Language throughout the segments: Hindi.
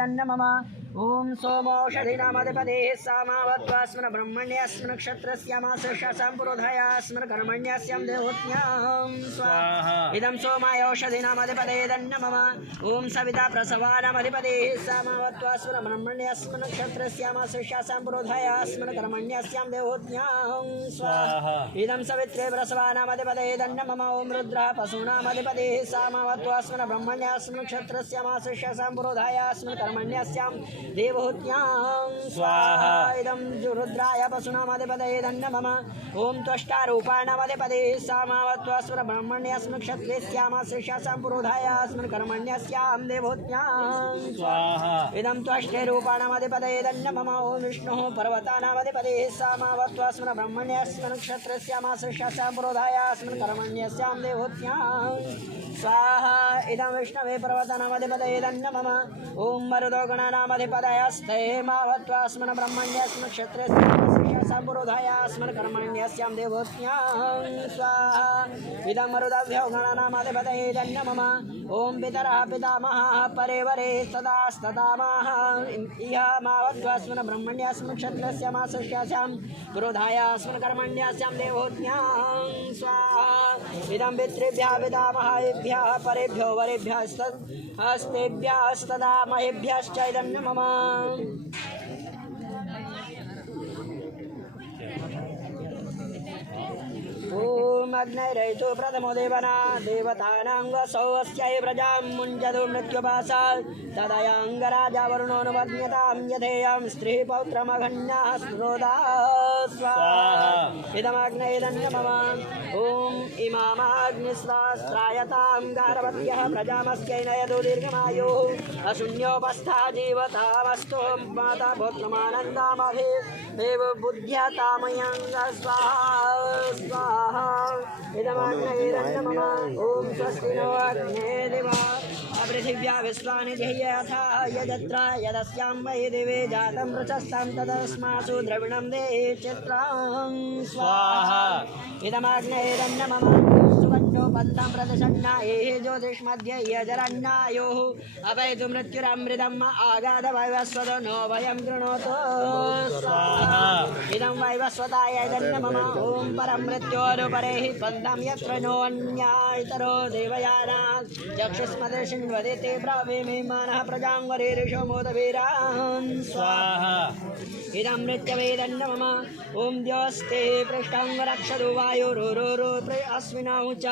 दन्नमम ओम सोमौषधीनामधिपते सामावत्वास्मन ब्रह्मण्यस्मन क्षत्रस्यामासशासां पुरोधायास्मन कर्मण्यस्यां देवोत्यां स्वाहा इदं सोमायोषधीनामधिपते दन्नमम ओम सविता प्रसवानामधिपते सामावत्वास्मन ब्रह्मण्यस्मन क्षत्रस्यामासशासां पुरोधायास्मन कर्मण्यस्यां देवोत्यां स्वाहा इदं सवित्रे प्रसवानामधिपते दन्नमम ओम रुद्रः पशूनामधिपते सामावत्वास्मन ब्रह्मण्यस्मन क्षत्रस्यामासशासां पुरोधायास्मन कर्मण्यस्यां देवहूत्यां स्वाहा इदं रुद्राय पशूनामधिपते दन्नमम ओम त्वष्टारूपाणामधिपते सामावत्वास्मन ब्रह्मण्यस्मन क्षत्रस्यामासशासां पुरोधायास्मन कर्मण्यस्यां देवहूत्यां स्वाहा इदं त्वष्टेरूपाणामधिपते दन्नमम ओम विष्णुः पर्वतानामधिपते सामावत्वास्मन ब्रह्मण्यस्मन क्षत्रस्यामासशासां पुरोधायास्मन कर्मण्यस्यां देवहूत्यां स्वाहा इदं विष्णवे पर्वतानामधिपते दन्नमम ओम मरुदोगणानामधिपतयस्ते मावत्वास्मन ब्रह्मण्यस्मन क्षत्रस्यामासशासां पुरोधायास्मन कर्मण्यस्यां देवहूत्यां स्वाहा इदं मरुदभ्यो गणानामधिपते दन्नमम ओम पितरः पितामहः परेवरे सदास्तदामाः इह मावत्वास्मन ब्रह्मण्यस्मन क्षत्रस्यामासशासां पुरोधायास्मन कर्मण्यस्यां देवहूत्यां स्वाहा इदं पितृभ्यः पितामहेभ्यः परेभ्यो वरेभ्यस्तदास्तेभ्यस्तदा महेभ्यश्च इदं नमः ओम अग्निरहितो प्रथमो देवना देवतानां वसौ अस्यै प्रजां मुञ्जतो मृत्युपाशा तदयांगराजा वरुणोऽनुवद्यतां यथेयं स्त्रीः पौत्रमघन्याः स्रोता स्वाहा इदमग्नेदन्नमम ओम इमामाग्निस्वास्त्रायतां गार्हपत्यः प्रजामस्यै नयतो दीर्घमायुः अशून्योपस्था जीवतामस्तु माता पुत्रमानन्दामभि देव बुद्ध्यतामयं स्वाहा इदमग्नेदन्नमम ओम स्वस्ति नो अग्ने दिवा पृथिव्या विश्वानि ध्येयथा यजत्र यदस्यां मयि दिवे जातं प्रशस्तं तदस्मासु द्रविणं देहि चित्रं स्वाहा इदमग्नेदन्नमम सुवज्ञो पन्थं प्रतिषण्णायैः ज्योतिष्मध्ये यजरन्नायोः अभयतु मृत्युरमृतम् आगाधवैवस्वतो नो भयं कृणोतु स्वाहा इदं वैवस्वताय दन्नमम ओम परं मृत्योरुपरे हि पन्थं यत्र नोऽन्यायतरो देवयानात् चक्षुष्मदर्शिन्वदिते ब्रावीमे मानः प्रजां वरेरिषो मोदवीरान् स्वाहा इदं मृत्यवेदन्नमम ओम द्योस्ते पृष्ठं रक्षतु वायुरुरुरु अश्विनौ च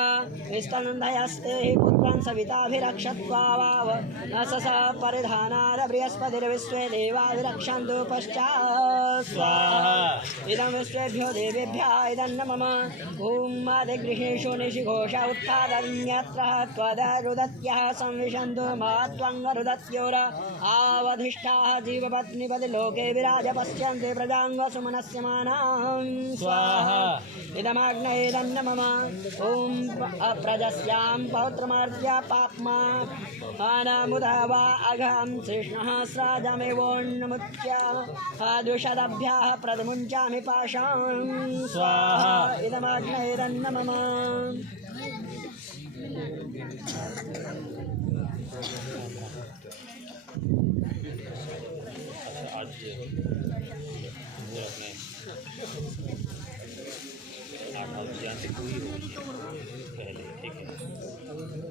स्तनन्दयस्ते पुत्रं सविताभिरक्षत्वा वाव नसस परिधानाद बृहस्पतिर्विश्वे देवाभिरक्षन्तु पश्चात् स्वाहा इदं विश्वेभ्यो देवेभ्यः इदन्नमम ओम आदिगृहेषु निशिघोष उत्थादन्यत्र त्वदरुदत्यः संविशन्तु महत्त्वङ्गरुदत्योर आवधिष्ठाः जीवपत्नीपति लोके विराज पश्यन्ति प्रजां वसुमनस्यमानां स्वाहा इदमग्नेदन्नमम ओम अप्रजस्यां पौत्रमर्त्य पाप्मा आनामुदा वा अघं कृष्णः स्राजमेवोन्मुच्य द्विषदभ्यः प्रदमुञ्चामि पाशां स्वाहा इदमग्नेदन्नमम आप जानते कोई पहले ठीक है।